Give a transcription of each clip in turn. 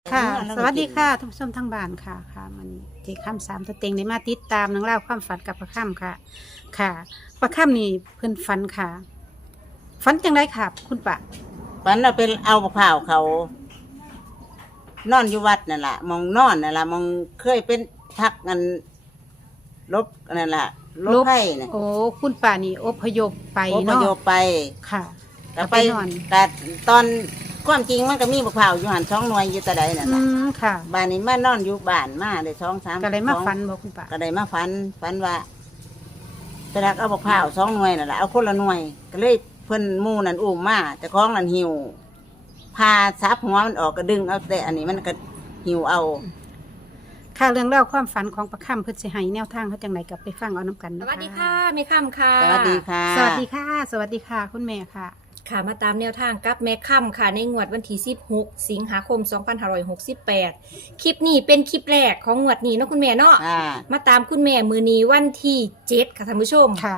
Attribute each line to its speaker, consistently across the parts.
Speaker 1: ค่ะ
Speaker 2: แล้ว
Speaker 1: สวัสดีค่ะท่านผู้ชมทางบ้านค่ะมันเจค่ำสามตัวเต็งได้มาติดตามนังเล่องราวความฝันกับประค่ำค่ะ ค่ะประค่ำนี่เพิ่นฝันค่ะฝันจังไรค่ะ คุณปะ
Speaker 2: ฝันเราเป็นเอาบักพร้าวเขา นอนอยู่วัดนั่นแหละมองนอนนั่นแหละมองเคยเป็นพักกันลบนั่นแหละลบไผ่น่ะ
Speaker 1: โอ้คุณป่านี่อพยพไป
Speaker 2: อพ
Speaker 1: เนาะ
Speaker 2: ยพไป
Speaker 1: ค่ะ
Speaker 2: ก็
Speaker 1: ไป
Speaker 2: ไป
Speaker 1: นอน
Speaker 2: แต่ตอนความจริงมันก็มีบักพร้าวอยู่หันช่องหน่วยอยู่แต่ใดนั่น
Speaker 1: อื
Speaker 2: แหละ
Speaker 1: มค่ะ
Speaker 2: บ้านนี้มานอนอยู่บ้านมาได้2-3
Speaker 1: ก็เลยมาฝันบอกคุณป่า
Speaker 2: ก็ได้มาฝันว่าตะลักเอาบักพร้าว2 หน่วยนั่นแหละเอาคนละหน่วย ก็เลยเพิ่นหมู่นั่นอุ้มมาแต่ของนั่นหิวพาซับหัวมันออกก็ดึงเอาแต่อันนี้มันก็หิวเอา
Speaker 1: ค่ะเรื่องเล่าวความฝันของประค่ำเพิ่นสิให้แนวทางเขาจังไรกับไปฟังเอาน้ำกัน
Speaker 3: ส
Speaker 1: เนา
Speaker 3: วัสดีค่ะแม่ค่ำค่ะ
Speaker 2: สวัสดีค่ะ
Speaker 1: สวัสดีค่ะ สวัสดีค่ะ คุณแม่ค่ะ
Speaker 3: ค่ะมาตามแนวทางกับแม่ค่ำค่ะในงวดวันที่16 สิงหาคม 2568 คลิปนี้เป็นคลิปแรกของงวดนี้เนาะคุณแม่เนาะ
Speaker 2: อ่า
Speaker 3: มาตามคุณแม่มือนี้วันที่7ค่ะท่านผู้ชม
Speaker 1: ค่ะ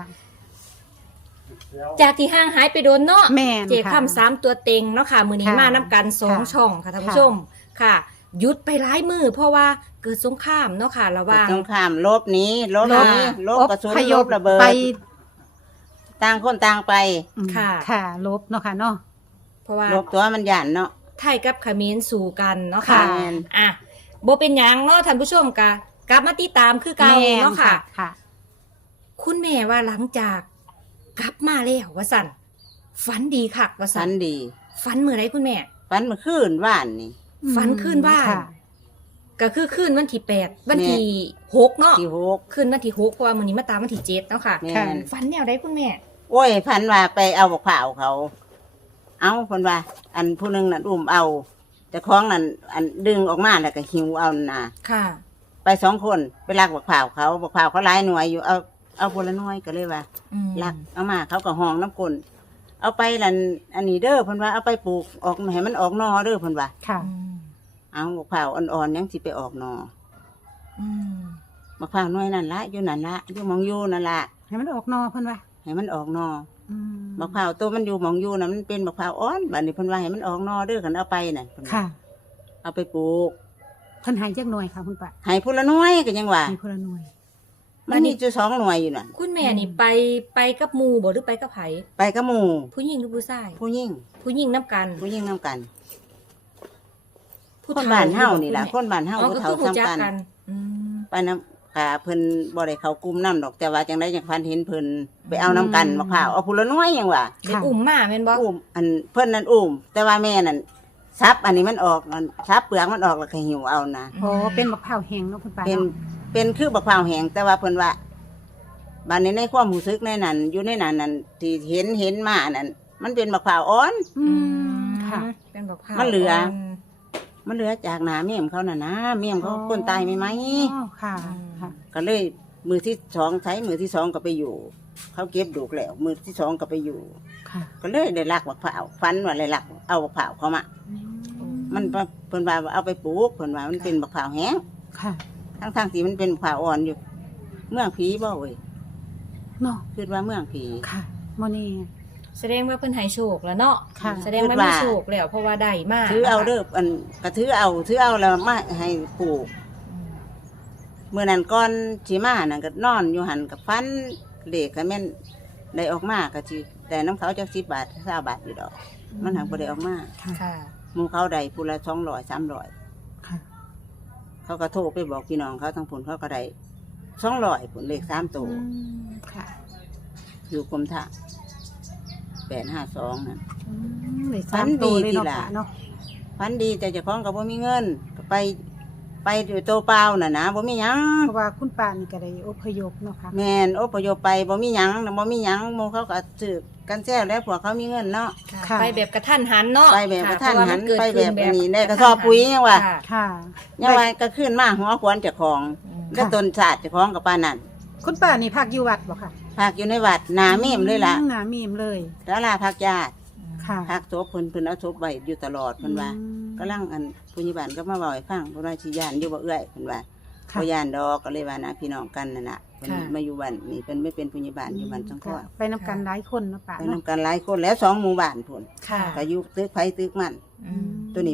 Speaker 3: จากที่ห่างหายไปโดนเนาะ
Speaker 1: แม่น
Speaker 3: เจ
Speaker 1: ค่ะ
Speaker 3: ค่ำ3ตัวเต็งเนาะค่ะมือนี้
Speaker 1: ค่ะ
Speaker 3: มานํกันสอง
Speaker 1: ค่ะ
Speaker 3: ช่องค่ะท่านผู้ชมค่ะหยุดไปหลายมือเพราะว่าเกิดสงครามเนาะค่ะระหว่าง
Speaker 2: สงครามลบหนี้ลบ
Speaker 1: ลบ
Speaker 2: นี้ลบกระสุน
Speaker 1: พย
Speaker 2: ล
Speaker 1: พ
Speaker 2: บระเบิด
Speaker 1: ไป
Speaker 2: ต่างคนต่างไป
Speaker 1: อืม
Speaker 3: ค่ะ
Speaker 1: ค่ะลบเนาะค่ะเนาะ
Speaker 3: เพราะว่า
Speaker 2: ลบตัวมันหยันเนาะ
Speaker 3: ไทยกับเขมรสู่กันเนาะ
Speaker 1: ค่ะ
Speaker 3: ค่ะ อ่ะโบเป็นหยังเนาะท่านผู้ชมกะกลับมาติดตามคือเก่า
Speaker 1: แม่
Speaker 3: เนาะค่ะ
Speaker 1: ค่ะ
Speaker 3: คุณแม่ว่าหลังจากกลับมาแล้วว่าสั่นฝันดีคักว่า
Speaker 2: ฝั
Speaker 3: สั่
Speaker 2: น
Speaker 3: น
Speaker 2: ดี
Speaker 3: ฝันเมื่อไรคุณแม่
Speaker 2: ฝันเมื่อคืนว่านนี่
Speaker 3: ฝันคืนว่าน
Speaker 1: ค่ะ
Speaker 3: ก็คือคืนวันที่8วันที่6เนาะ
Speaker 2: ที่6
Speaker 3: คืนวันที่6เพราะว่ามื้อนี้มาตามวันที่7เนาะค่ะ
Speaker 2: แม่
Speaker 1: ค่ะ
Speaker 2: น
Speaker 3: ฝันแนวใดคุณแม่
Speaker 2: โอ้ยฝันว่าไปเอาบักพร้าวเขา เอาเพิ่นว่า อันผู้หนึงนั่นอุ้มเอาแต่ของนั่นอันดึงออกมาแล้วก็หิวเอาน่ะ
Speaker 3: ค่ะ
Speaker 2: ไป2 คนไปลักบักพร้าวเขาบักพร้าวเขาหลายหน่วยอยู่เอาคนละหน่วยก็เลยว่า
Speaker 3: อืม
Speaker 2: ลักเอามาเขาก็ห้องน้ำกลนเอาไปนั่นอันนี้เด้อเพิ่นว่าเอาไปปลูกออกให้มันออกหนอเด้อเพิ่นว่า
Speaker 1: ค่ะ
Speaker 3: อืม
Speaker 2: เอาบักพร้าวอ่อนๆยังสิไปออกหนอ
Speaker 3: อืม
Speaker 2: บักพร้าวหน่วยนั่นละอยู่นั่นละอยู่หมองอยู่นั่นละ
Speaker 1: ให้มันออกนอเพิ่นว่า
Speaker 2: ให้มันออกหนอ
Speaker 1: อืม
Speaker 2: บักพร้าวตัวมันอยู่หมองอยู่น่ะมันเป็นบักพร้าวอ่อนบัดนี้เพิ่นว่าให้มันออกหนอเด้อคันเอาไปน่ะเพิ่นว่า
Speaker 1: ค่ะ
Speaker 2: เอาไปปลูก
Speaker 1: เพิ่นให้จักหน่วยค่ะคุณป้า
Speaker 2: ให้ผู้ละหน่วยก็ยังว่า
Speaker 1: ให้คนละหน่วย
Speaker 2: มันมีอยู่2 หน่วยอยู่น่ะ
Speaker 3: คุณแม่นี่ไปกับหมู่บ่หรือไปกับไผ
Speaker 2: ไปกับหมู่
Speaker 3: ผู้หญิงหรือผู้ชาย
Speaker 2: ผู้หญิง
Speaker 3: ผู้หญิงนํกัน
Speaker 2: ผู้หญิงนํกัน
Speaker 3: ผู้
Speaker 2: คน
Speaker 3: ฒ่
Speaker 2: บ้านเฮานี่
Speaker 3: หรือ
Speaker 2: ล่ะ
Speaker 3: ผู้
Speaker 2: คนบ้านเฮา
Speaker 3: อ๋อ
Speaker 2: ผู้
Speaker 3: ก็
Speaker 2: เฒ่า
Speaker 3: คือรู้
Speaker 2: ซ้ำ
Speaker 3: จัก
Speaker 2: กัน
Speaker 3: กันอืม
Speaker 2: ไปน้ำค่ะเพิ่นบ่ได้เข้ากลุ่มน้ำดอกแต่ว่าจังไดจังพันเห็นเพิ่นไปเอาน้ำกันบักพร้าวเอาผู้ละหน่วยยังว่า
Speaker 3: เด็กอุ่มมาแม่นบ่
Speaker 2: อุ้มอันเพิ่นนั่นอุ้มแต่ว่าแม่นั่นซับอันนี้มันออกมันซับเปลือกมันออกแล้วก็หิวเอานะ
Speaker 1: โอ้เป็นมะพร้าวแห้งเนาะคุณป้า
Speaker 2: เป็น
Speaker 1: เนาะ
Speaker 2: เป็นคือบักพร้าวแห้งแต่ว่าเพิ่นว่าบัดนี้ในความรู้สึกในนั้นอยู่ในนั้นนั่นที่เห็นมานั่นมันเป็นบักพร้าวอ่อน
Speaker 1: อืมค่ะ
Speaker 3: เป็นบักพร้าว
Speaker 2: มันเหลือ มันเหลือจากหนาเมี่ยมเขาน่ะนะเมี่ยมเขาคนตายไหม
Speaker 1: อ๋อค่ะ ค่ะ
Speaker 2: ก็เลยมือที่2ใช้มือที่2ก็ไปอยู่ เขาเก็บดูกแล้วมือที่2ก็ไปอยู่
Speaker 1: ค่ะ
Speaker 2: ก็เลยได้ลักบักพร้าวฟันว่าเลยลักเอาบักพร้าวเขามามันเพิ่นว่าเอาไปปลูกเพิ่นว่ามันเป็นบักพร้าวแห้ง
Speaker 1: ค่ะ
Speaker 2: ทั้งที่มันเป็นบักพร้าวอ่อนอยู่ เมืองผีบ่เว้ย
Speaker 1: เนาะ
Speaker 2: คิดว่าเมืองผี
Speaker 1: ค่ะโมนี่
Speaker 3: แสดงว่าเพิ่นให้โชคแล้วเนาะ
Speaker 1: ค่ะ
Speaker 3: แสดงว่ามีโชคแล้วเพราะว่าได้มาก
Speaker 2: ถือเอาเด้ออันก็ถือเอาแล้วมาให้ปลูกเมื่อนั้นก่อนสิมานั่นก็นอนอยู่หันกับฟันเลขก็แม่นได้ออกมาก็สิได้น้ำเขาจัก10 บาท20 บาทอยู่ดอก มันหักบ่ได้ออกมา
Speaker 3: ค่ะ
Speaker 2: หมู่เขาได้ผู้ละ200 300
Speaker 1: ค่ะ
Speaker 2: เขาก็โทรไปบอกพี่น้องเขาทั้งผลเขาก็ได้200ผลเลข3ตัว
Speaker 1: อืมค่ะ
Speaker 2: อยู่กรมท่า852นั่น
Speaker 1: อืมเลย
Speaker 2: ฝั
Speaker 1: สาม
Speaker 2: นดี
Speaker 1: ตัวเลย
Speaker 2: ที
Speaker 1: เนาะ
Speaker 2: ละ
Speaker 1: ค่ะเนาะ
Speaker 2: ฟันดีแต่เจ้าของก็บ่มีเงินก็ไปด้วยตัวเปล่าน่ะนะบ่มีหยัง
Speaker 1: เพราะว่าคุณป้านี่ก็ได้อพยพเนาะค่ะ
Speaker 2: แม่นอพยพไปบ่มีหยังน่ะบ่มีหยังหมู่เขาก็ซื้อกันแซ่แล้วพวกเขามีเงินเนาะ
Speaker 1: ค่ะ
Speaker 3: ไปแบบกระทันหันเนาะ
Speaker 2: ไปแบบกระทันหัน
Speaker 3: เพราะว่ามัเกิด
Speaker 2: ไปแบบ
Speaker 3: ขึ้
Speaker 2: อันนี้ได้กระสอบปุ๋ยยังว่า
Speaker 3: ค่ะ
Speaker 1: ค่ะ
Speaker 2: ยังว่าก็ขึ้นมาหัวขวนเจ้าของ
Speaker 3: อืม
Speaker 2: แล้วต้นชาติเจ้าของกับปานนั้น
Speaker 1: คุณป้านี่พักอยู่วัดบ่ค่ะ
Speaker 2: พักอยู่ในวัดหนาเมมเลยล่ะ
Speaker 1: หนาเมมเลย
Speaker 2: ศาลาพักญาติ
Speaker 1: ค่ะ
Speaker 2: พักศพเพิ่นเอาศพไว้อยู่ตลอดเพิ่นว่า
Speaker 1: อืม
Speaker 2: กำลังอันผู้ใหญ่บ้านก็มาเว้าให้ฟังเพิ่นว่าสิย่านอยู่บ่เอื้อยเพิ่นว่า
Speaker 1: ค่ะ
Speaker 2: บ่ย่านดอกก็เลยว่านะพี่น้องกันนั่นน่ะเพิ่น
Speaker 3: ค่ะ
Speaker 2: มาอยู่บ้านนี่เพิ่นไม่เป็นผู้ใหญ่บ้านอยู่บ้านสังข
Speaker 1: ค่ะ
Speaker 2: อ
Speaker 1: ไปนำกันหลายคนเนาะป้า
Speaker 2: ไป
Speaker 1: เนาะ
Speaker 2: นำกันหลายคนแล้ว2 หมู่บ้านพุ่น
Speaker 3: ค่ะ
Speaker 2: ก็อยู่ตึกไผตึกมัน
Speaker 3: อืม
Speaker 2: ตัวนี้พัด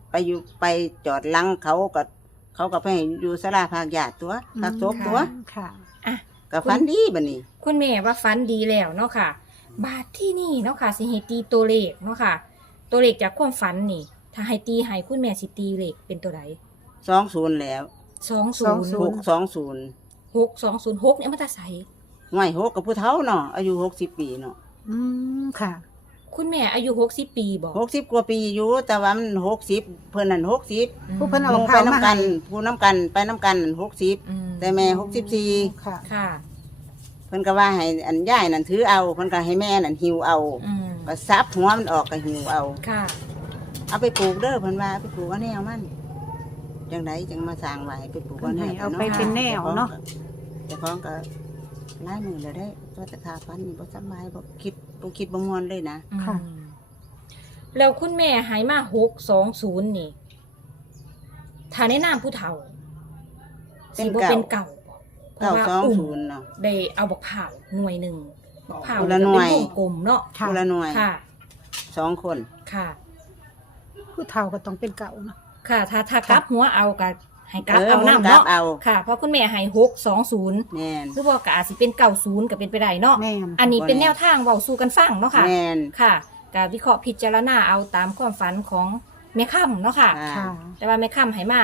Speaker 2: ไปจอดหลังเขาก็ไปให้อยู่ศาลาภาคญาติตัวภาคศพตัว
Speaker 1: ค่ะ
Speaker 3: อ่ะ
Speaker 2: ก็ฝันดีบัดนี้
Speaker 3: คุณแม่ว่าฝันดีแล้วเนาะค่ะ บาทที่นี่เนาะค่ะสิให้ตีตัวเลขเนาะค่ะ ตัวเลขจากความฝันนี่ ถ้าให้ตีให้คุณแม่สิตีเลขเป็นตัวใด
Speaker 2: 20แล้ว
Speaker 3: 20
Speaker 2: 620
Speaker 3: 6206เนี่ยมันจะใส
Speaker 2: ห้วย6กับผู้เฒ่าเนาะอายุ60ปีเนาะ
Speaker 1: อืมค่ะ
Speaker 3: คุณแม่อายุ60 ปีบอก
Speaker 2: 60กว่าปีอยู่แต่ว่ามัน60เพิ่นนั่น60
Speaker 1: ผู้เพิ่นเอา
Speaker 2: หมู่
Speaker 1: ข้าว
Speaker 2: ไป
Speaker 1: มา
Speaker 2: น้ำกั
Speaker 1: ให้
Speaker 2: นผู้น้ำกันไปน้ำกันนั่น60
Speaker 3: อืม
Speaker 2: แต่แม่64
Speaker 1: ค่ะ
Speaker 3: ค่ะ
Speaker 2: เพิ่นก็ว่าให้อันย่ายนั่นถือเอาเพิ่นก็ให้แม่นั่นหิวเอา
Speaker 3: อืม
Speaker 2: ก็ซับหัวมันออกก็หิวเอา
Speaker 3: ค่ะ
Speaker 2: เอาไปปลูกเด้อเพิ่นว่าเอาไปปลูกเอาแนวมันจังไดจังมาสร้างไว้ไปปลูกเอาแนว
Speaker 1: เอาไปเป็นแนวเนาะ
Speaker 2: เจ้าของก็หลายมื้อแล้วได้ตัวตะขาฟันนี่บ่สำบายบ่คิดบ่ม่วนเลยนะ
Speaker 1: ค่ะ
Speaker 3: อืมแล้วคุณแม่หายมา620นี่ ถ้าในนามผู้เฒ่าสิบ่เป็นเก่าบ่เพราะว่าอุ้ม
Speaker 2: 920เนาะ
Speaker 3: ได้เอาบักเผาวหน่วยหนึ่งบักเผาว
Speaker 2: คนละหน่วย
Speaker 3: เป็นวงกลมเนาะ
Speaker 1: ค่ะ
Speaker 2: ผู้ละหน่วย
Speaker 3: ค่ะ
Speaker 2: 2 คน
Speaker 3: ค่ะ
Speaker 1: ผู้เฒ่าก็ต้องเป็นเก่าเนาะ
Speaker 3: ค่ะ ถ้ากลับหัวเอากับให้กลับ
Speaker 2: เออ
Speaker 3: เอา
Speaker 2: มัน
Speaker 3: น้ำ
Speaker 2: กลับ
Speaker 3: เนาะ
Speaker 2: เอา
Speaker 3: ค่ะ เพราะคุณแม่ให้620
Speaker 2: แม่น
Speaker 3: หรือว่ากอาจสิเป็น90ก็เป็นไปได้เนาะ
Speaker 1: แม่น
Speaker 3: อันนี้เป็นแนวทางเว้าสู่กันฟังเนาะค่ะ
Speaker 2: แม่น
Speaker 3: ค่ะก็วิเคราะห์พิจารณาเอาตามความฝันของแม่ค่ำเนาะค่ะ
Speaker 1: ค่ะ
Speaker 3: แต่ว่าแม่ค่ำให้มา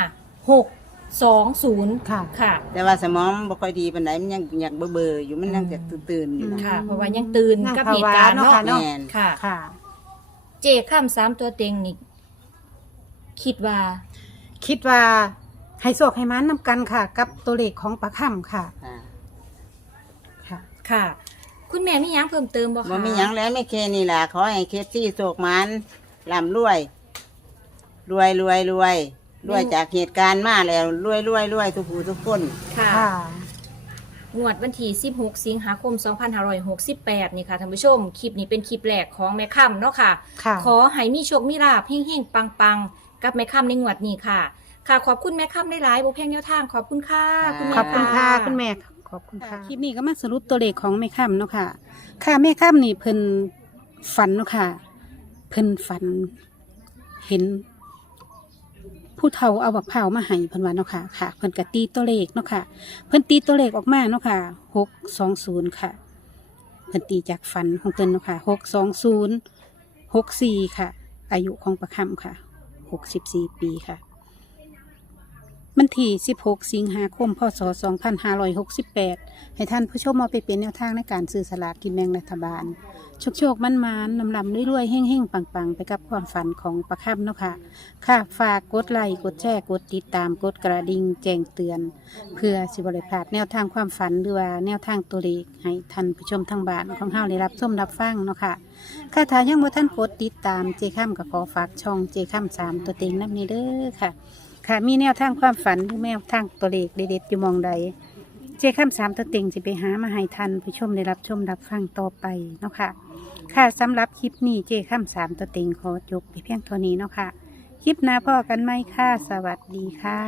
Speaker 3: 620
Speaker 1: ค่ะ
Speaker 3: ค่ะ
Speaker 2: แต่ว่าสมองบ่ค่อยดีปานใดมันยังอยากเบื่อๆอยู่มันยังจะตื่นๆอยู่นะ
Speaker 3: ค่ะ เพราะว่ายังตื่น
Speaker 1: นั่ง
Speaker 3: กับ
Speaker 1: ภา
Speaker 3: เห
Speaker 1: วะ
Speaker 3: ตุการณ์
Speaker 1: เนาะ
Speaker 3: เนาะ
Speaker 1: ค่ะเนาะ
Speaker 2: แม่น
Speaker 3: ค่ะ
Speaker 1: ค่ะ
Speaker 3: เจค่ำ3ตัวเต็งนี่คิดว่า
Speaker 1: คิดว่าให้โศกให้มันนำกันค่ะ กับตัวเลขของปลาค่ำค่ะ
Speaker 2: อ่า
Speaker 1: ค่ะ
Speaker 3: ค่ะ คุณแม่มีหยังเพิ่มเติมบ่คะ
Speaker 2: บ่มีหยังแล้วไม่แค่นี้ล่ะขอให้เคสซี่โศกมันร่ำรวยรวยจากเหตุการณ์มาแล้วรวยทุกผู้ทุกคน
Speaker 3: ค่ะ
Speaker 1: ค่ะ
Speaker 3: งวดวันที่16 สิงหาคม 2568 นี่ค่ะท่านผู้ชม คลิปนี้เป็นคลิปแรกของแม่ค่ำเนาะค่ะ
Speaker 1: ค่ะ
Speaker 3: ขอให้มีโชคมีลาภเฮงๆปังๆ กับแม่ค่ำในงวดนี้ค่ะ ค่ะ ขอบคุณแม่ค่ำได้หลายบ่แพงแนวทาง ขอบคุณค่ะคุณแม่
Speaker 1: ขอบคุณค่ะคุณแม่ขอบคุณค่ะคลิปนี้ก็มาสรุปตัวเลขของแม่ค่ำเนาะค่ะ ค่ะแม่ค่ำนี่เพิ่นฝันเนาะค่ะ เพิ่นฝัน เห็น ผู้เฒ่าเอาบักเผาวมาให้เพิ่นว่าเนาะค่ะค่ะเพิ่นก็ตีตัวเลขเนาะค่ะ เพิ่นตีตัวเลขออกมาเนาะค่ะ620ค่ะ เพิ่นตีจากฝันของเพิ่นเนาะค่ะ62064ค่ะ อายุของประคำค่ะ64ปีค่ะ วันที่16 สิงหาคม พศ 2568 ให้ท่านผู้ชมมาไปเป็นแนวทางในการซื้อสลากกินแบ่งรัฐบาล โชคมันนำลำรวยๆเฮ่งๆ ปังๆ ไปกับความฝันของประค่ำเนาะค่ะ ค่ะฝากกดไลค์กดแชร์กดติดตามกดกระดิ่งแจ้งเตือน เพื่อสิบริพลาดแนวทางความฝันหรือว่าแนวทางตัวเลขให้ท่านผู้ชมทางบ้านของเฮาได้รับชมรับฟังเนาะค่ะ ค่ะถ้ายังบ่ท่านกดติดตามเจค่ำก็ขอฝากช่องเจค่ำ3ตัวเต็งนับนี้เด้อค่ะ ค่ะมีแนวทางความฝันหรือแนวทางตัวเลขเด็ดๆอยู่หมองใด เจค่ำ3ตัวเต็งสิไปหามาให้ท่านผู้ชมได้รับชมรับฟังต่อไปเนาะค่ะ ค่ะสำหรับคลิปนี้เจค่ำ3ตัวเต็งขอจบไปเพียงเท่านี้เนาะค่ะ คลิปหน้าพ่อกันไหมค่ะ สวัสดีค่ะ